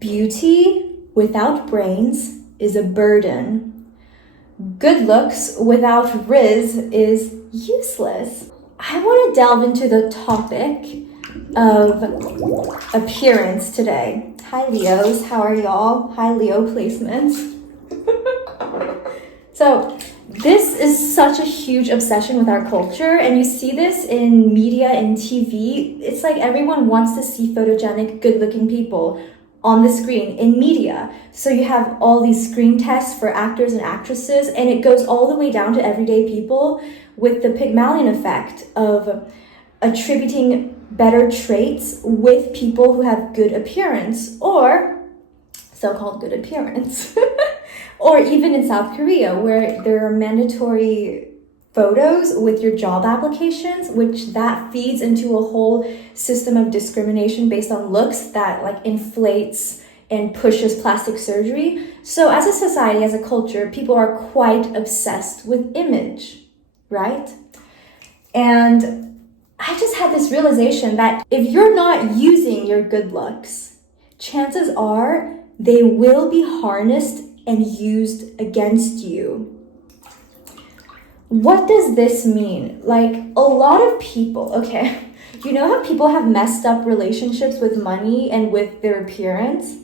Beauty without brains is a burden. Good looks without rizz is useless. I want to delve into the topic of appearance today. Hi Leos, how are y'all? Hi Leo placements. So this is such a huge obsession with our culture, and you see this in media and TV. It's like everyone wants to see photogenic, good-looking people on the screen in media. So you have all these screen tests for actors and actresses, and it goes all the way down to everyday people with the Pygmalion effect of attributing better traits with people who have good appearance, or so-called good appearance. Or even in South Korea, where there are mandatory photos with your job applications, which that feeds into a whole system of discrimination based on looks that like inflates and pushes plastic surgery. So as a society, as a culture, people are quite obsessed with image, right? And I just had this realization that if you're not using your good looks, chances are they will be harnessed and used against you. What does this mean? Like, a lot of people, okay, you know how people have messed up relationships with money and with their appearance?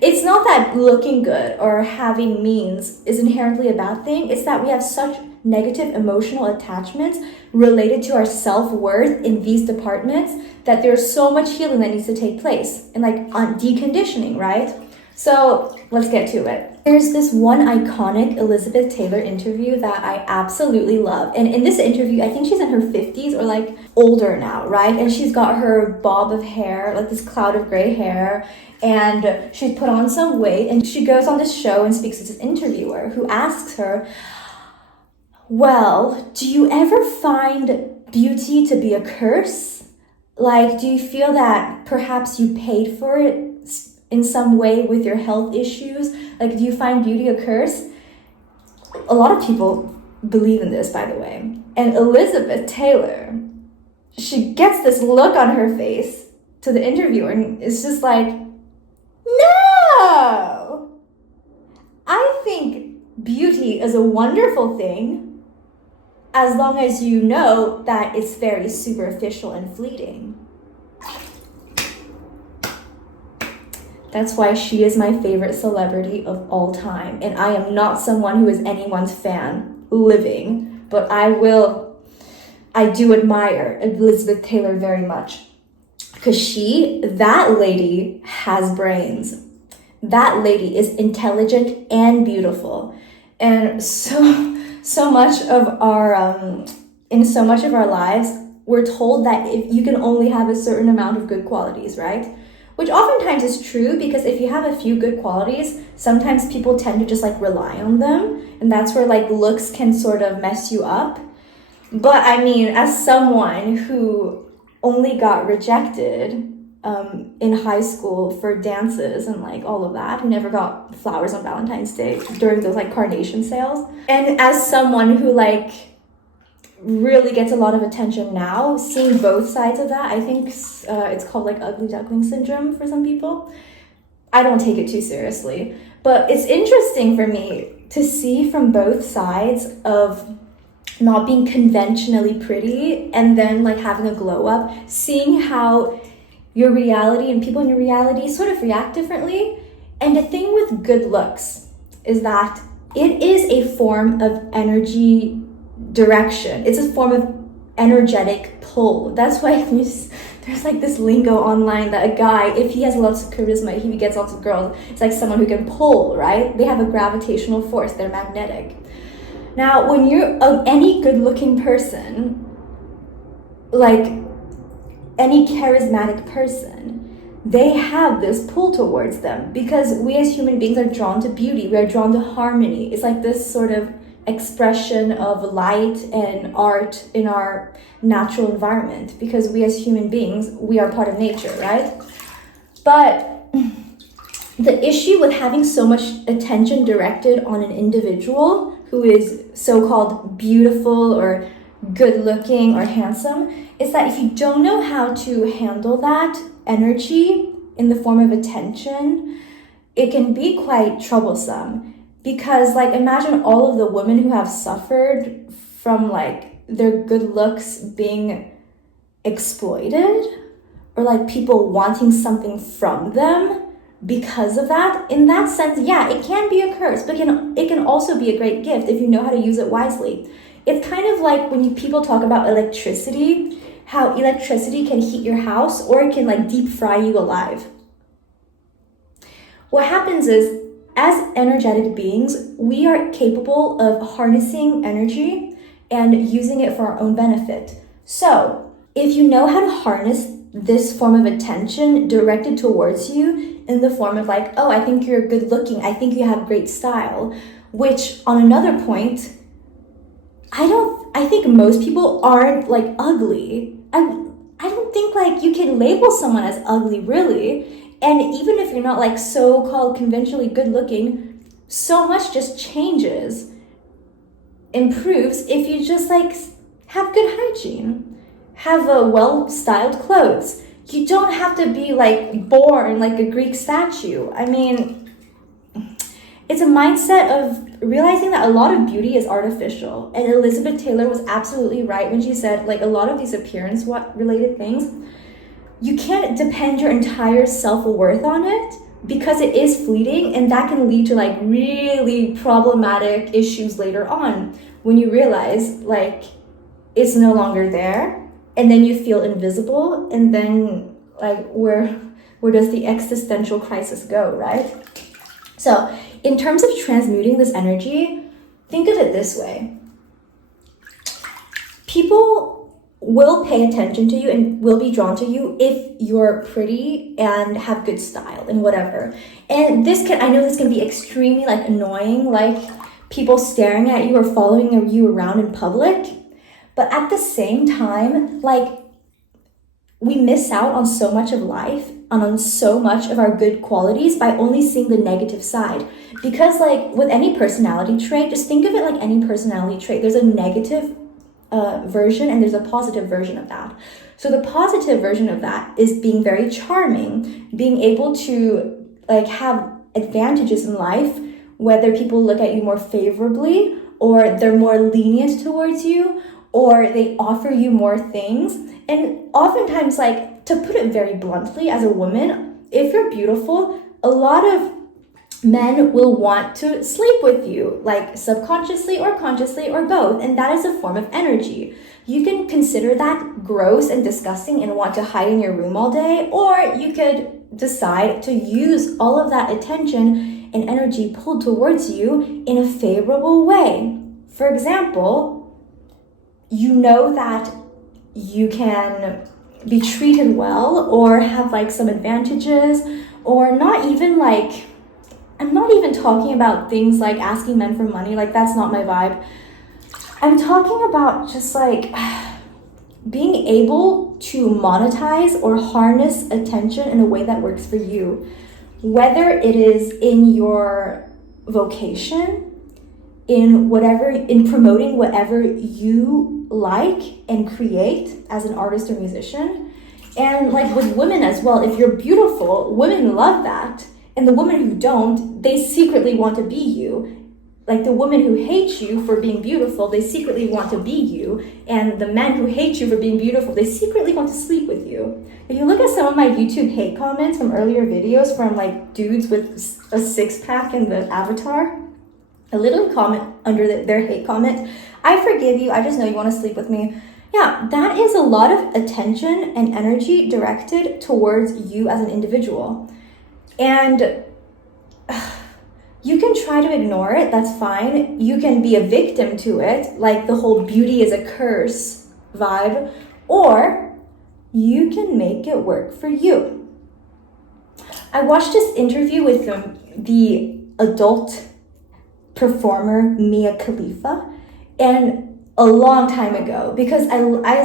It's not that looking good or having means is inherently a bad thing. It's that we have such negative emotional attachments related to our self-worth in these departments that there's so much healing that needs to take place and like on deconditioning, right? So let's get to it. There's this one iconic Elizabeth Taylor interview that I absolutely love. And in this interview, I think she's in her 50s or like older now, right? And she's got her bob of hair, like this cloud of gray hair. And she's put on some weight. And she goes on this show and speaks to this interviewer who asks her, well, do you ever find beauty to be a curse? Like, do you feel that perhaps you paid for it in some way with your health issues? Like, do you find beauty a curse? A lot of people believe in this, by the way. And Elizabeth Taylor, she gets this look on her face to the interviewer, and it's just like, no! I think beauty is a wonderful thing as long as you know that it's very superficial and fleeting. That's why she is my favorite celebrity of all time. And I am not someone who is anyone's fan living, but I do admire Elizabeth Taylor very much. Because that lady has brains. That lady is intelligent and beautiful. And so much of our, in so much of our lives, we're told that if you can only have a certain amount of good qualities, right? Which oftentimes is true, because if you have a few good qualities, sometimes people tend to just like rely on them. And that's where like looks can sort of mess you up. But I mean, as someone who only got rejected in high school for dances and like all of that, who never got flowers on Valentine's Day during those like carnation sales. And as someone who like really gets a lot of attention now, seeing both sides of that, I think it's called like ugly duckling syndrome for some people. I don't take it too seriously, but it's interesting for me to see from both sides of not being conventionally pretty and then like having a glow up, seeing how your reality and people in your reality sort of react differently. And the thing with good looks is that it is a form of energy direction. It's a form of energetic pull. That's why there's like this lingo online that a guy, if he has lots of charisma, he gets lots of girls. It's like someone who can pull, right? They have a gravitational force. They're magnetic. Now, when you're any good-looking person, like any charismatic person, they have this pull towards them because we as human beings are drawn to beauty. We are drawn to harmony. It's like this sort of expression of light and art in our natural environment, because we as human beings, we are part of nature, right? But the issue with having so much attention directed on an individual who is so-called beautiful or good looking or handsome is that if you don't know how to handle that energy in the form of attention, it can be quite troublesome. Because like imagine all of the women who have suffered from like their good looks being exploited, or like people wanting something from them because of that. In that sense, yeah, it can be a curse, but it can also be a great gift if you know how to use it wisely. It's kind of like when people talk about electricity, how electricity can heat your house or it can like deep fry you alive. What happens is, as energetic beings, we are capable of harnessing energy and using it for our own benefit. So if you know how to harness this form of attention directed towards you in the form of like, oh, I think you're good looking, I think you have great style, which on another point, I think most people aren't like ugly. I don't think like you can label someone as ugly, really. And even if you're not like so-called conventionally good looking, so much just changes, improves if you just like have good hygiene, have a well-styled clothes. You don't have to be like born like a Greek statue. I mean, it's a mindset of realizing that a lot of beauty is artificial. And Elizabeth Taylor was absolutely right when she said like a lot of these appearance related things, you can't depend your entire self-worth on it because it is fleeting, and that can lead to like really problematic issues later on when you realize like it's no longer there, and then you feel invisible, and then like where does the existential crisis go, right? So in terms of transmuting this energy, think of it this way. People will pay attention to you and will be drawn to you if you're pretty and have good style and whatever. And I know this can be extremely like annoying, like people staring at you or following you around in public. But at the same time, like we miss out on so much of life and on so much of our good qualities by only seeing the negative side. Because like with any personality trait, just think of it like any personality trait. There's a negative version and there's a positive version of that. So the positive version of that is being very charming, being able to like have advantages in life, whether people look at you more favorably or they're more lenient towards you or they offer you more things. And oftentimes, like to put it very bluntly, as a woman, if you're beautiful, a lot of men will want to sleep with you, like subconsciously or consciously or both, and that is a form of energy. You can consider that gross and disgusting and want to hide in your room all day, or you could decide to use all of that attention and energy pulled towards you in a favorable way. For example, you know that you can be treated well or have like some advantages, or not even like, I'm not even talking about things like asking men for money, like that's not my vibe. I'm talking about just like being able to monetize or harness attention in a way that works for you. Whether it is in your vocation, in promoting whatever you like and create as an artist or musician. And like with women as well, if you're beautiful, women love that. And the women who don't, they secretly want to be you. Like the women who hate you for being beautiful, they secretly want to be you. And the men who hate you for being beautiful, they secretly want to sleep with you. If you look at some of my YouTube hate comments from earlier videos from like dudes with a six-pack in the avatar, I literally comment under their hate comment, I forgive you, I just know you want to sleep with me. Yeah, that is a lot of attention and energy directed towards you as an individual. And you can try to ignore it, that's fine. You can be a victim to it, like the whole beauty is a curse vibe, or you can make it work for you. I watched this interview with the adult performer Mia Khalifa, and a long time ago, because I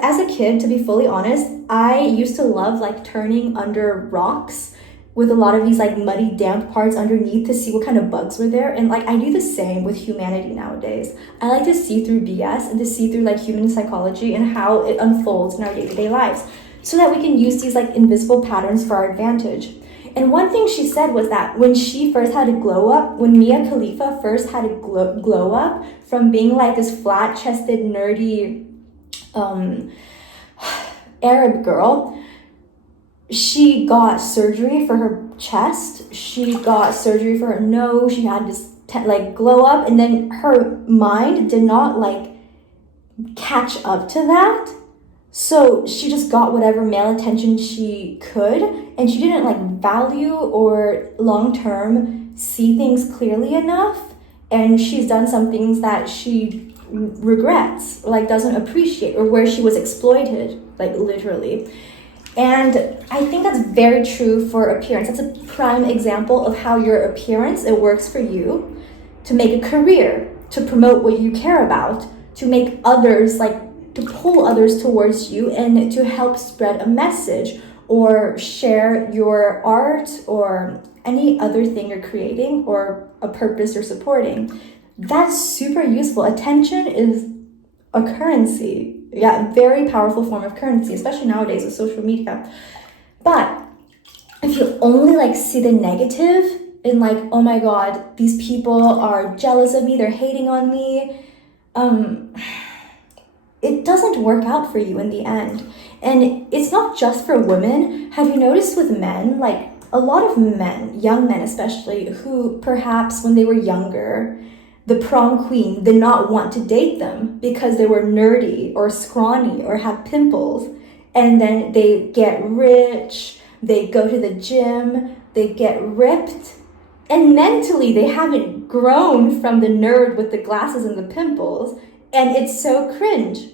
as a kid, to be fully honest, I used to love like turning under rocks with a lot of these like muddy, damp parts underneath to see what kind of bugs were there. And like I do the same with humanity nowadays. I like to see through BS and to see through like human psychology and how it unfolds in our day-to-day lives so that we can use these like invisible patterns for our advantage. And one thing she said was that when she first had to glow up, when Mia Khalifa first had to glow up from being like this flat-chested, nerdy Arab girl, she got surgery for her chest, she got surgery for her nose, she had to like glow up, and then her mind did not like catch up to that. So she just got whatever male attention she could, and she didn't like value or long-term see things clearly enough, and she's done some things that she regrets, like doesn't appreciate, or where she was exploited, like literally. And I think that's very true for appearance. That's a prime example of how your appearance, it works for you to make a career, to promote what you care about, to make others, like to pull others towards you, and to help spread a message or share your art or any other thing you're creating or a purpose you're supporting. That's super useful. Attention is a currency. Yeah, very powerful form of currency, especially nowadays with social media. But if you only like see the negative and like, oh my God, these people are jealous of me, they're hating on me, it doesn't work out for you in the end. And it's not just for women. Have you noticed with men, like a lot of men, young men especially, who perhaps when they were younger, the prom queen did not want to date them because they were nerdy or scrawny or had pimples. And then they get rich, they go to the gym, they get ripped, and mentally they haven't grown from the nerd with the glasses and the pimples. And it's so cringe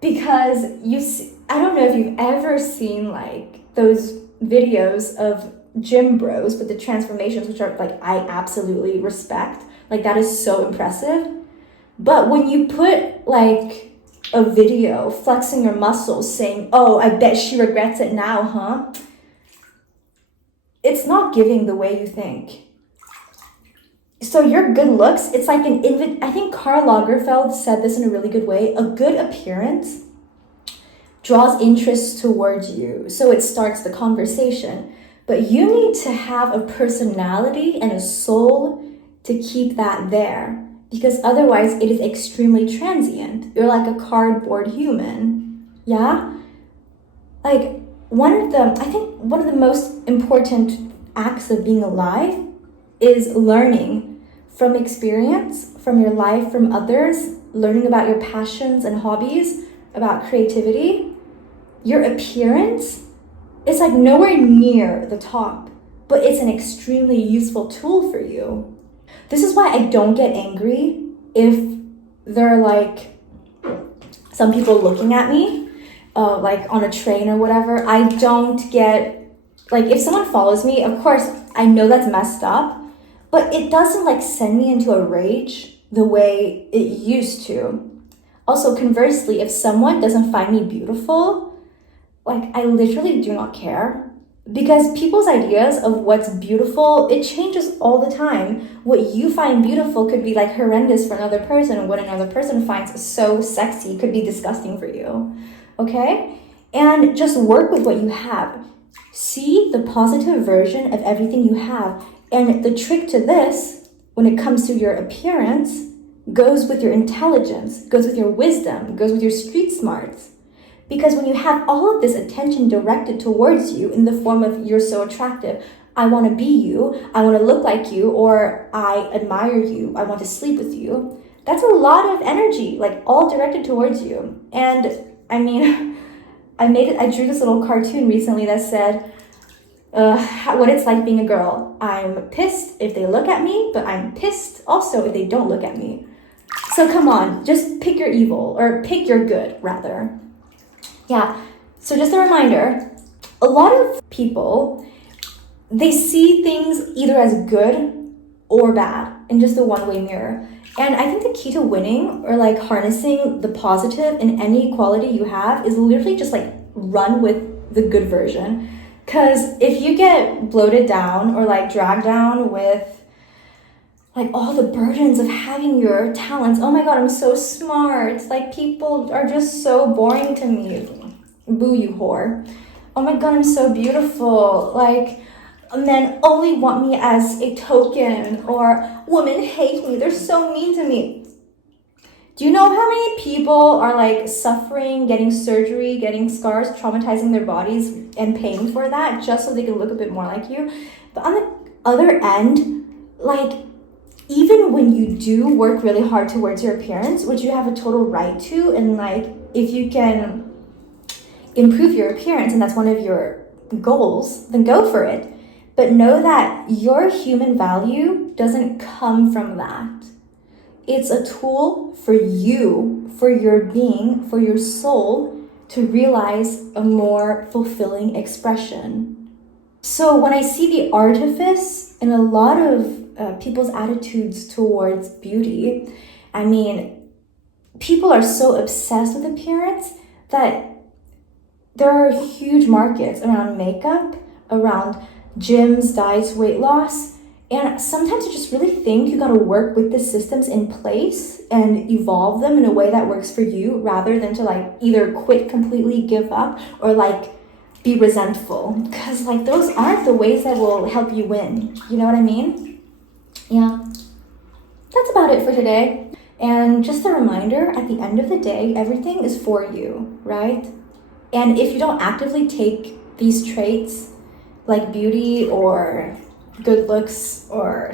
because I don't know if you've ever seen like those videos of gym bros with the transformations, which are like, I absolutely respect. Like that is so impressive. But when you put like a video flexing your muscles saying, oh, I bet she regrets it now, huh? It's not giving the way you think. So your good looks, it's like I think Karl Lagerfeld said this in a really good way. A good appearance draws interest towards you. So it starts the conversation. But you need to have a personality and a soul to keep that there, because otherwise it is extremely transient. You're like a cardboard human. Yeah? Like one of the most important acts of being alive is learning from experience, from your life, from others, learning about your passions and hobbies, about creativity. Your appearance is like nowhere near the top, but it's an extremely useful tool for you. This is why I don't get angry if there are like some people looking at me, like on a train or whatever. I don't get, like if someone follows me, of course, I know that's messed up, but it doesn't like send me into a rage the way it used to. Also, conversely, if someone doesn't find me beautiful, like I literally do not care. Because people's ideas of what's beautiful, it changes all the time. What you find beautiful could be like horrendous for another person, and what another person finds so sexy could be disgusting for you. Okay? And just work with what you have. See the positive version of everything you have. And the trick to this, when it comes to your appearance, goes with your intelligence, goes with your wisdom, goes with your street smarts. Because when you have all of this attention directed towards you in the form of you're so attractive, I want to be you, I want to look like you, or I admire you, I want to sleep with you, that's a lot of energy, like all directed towards you. And I mean, I drew this little cartoon recently that said, what it's like being a girl. I'm pissed if they look at me, but I'm pissed also if they don't look at me. So come on, just pick your evil, or pick your good, rather. Yeah, so just a reminder, a lot of people, they see things either as good or bad in just a one-way mirror. And I think the key to winning or like harnessing the positive in any quality you have is literally just like run with the good version. Because if you get bloated down or like dragged down with like all the burdens of having your talents. Oh my God, I'm so smart. Like people are just so boring to me. Boo, you whore. Oh my God, I'm so beautiful. Like men only want me as a token, or women hate me, they're so mean to me. Do you know how many people are like suffering, getting surgery, getting scars, traumatizing their bodies and paying for that just so they can look a bit more like you? But on the other end, like, even when you do work really hard towards your appearance, which you have a total right to, and like, if you can improve your appearance and that's one of your goals, then go for it. But know that your human value doesn't come from that. It's a tool for you, for your being, for your soul to realize a more fulfilling expression. So when I see the artifice in a lot of people's attitudes towards beauty, I mean, people are so obsessed with appearance that there are huge markets around makeup, around gyms, diets, weight loss. And sometimes I just really think you gotta work with the systems in place and evolve them in a way that works for you, rather than to like either quit completely, give up, or like be resentful. Because like those aren't the ways that will help you win. You know what I mean? Yeah. That's about it for today. And just a reminder, at the end of the day, everything is for you, right? And if you don't actively take these traits, like beauty or good looks or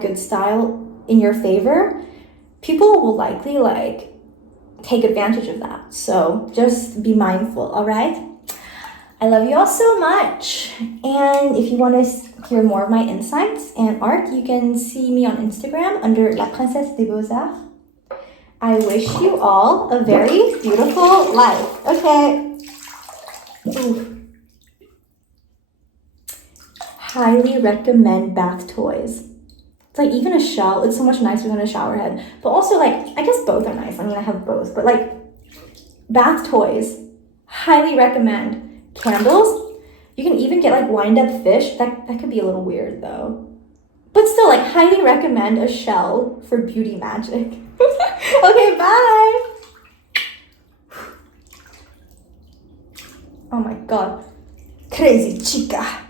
good style in your favor, people will likely like take advantage of that. So just be mindful, all right? I love you all so much. And if you want to hear more of my insights and art, you can see me on Instagram under La Princesse des Beaux-Arts. I wish you all a very beautiful life. Okay. Ooh. Highly recommend bath toys. It's like even a shell, it's so much nicer than a shower head. But also like, I guess both are nice. I mean, I have both. But like, bath toys, highly recommend. Candles, you can even get like wind up fish. That could be a little weird though. But still, like, highly recommend a shell for beauty magic. Okay, bye! Oh my god. Crazy chica.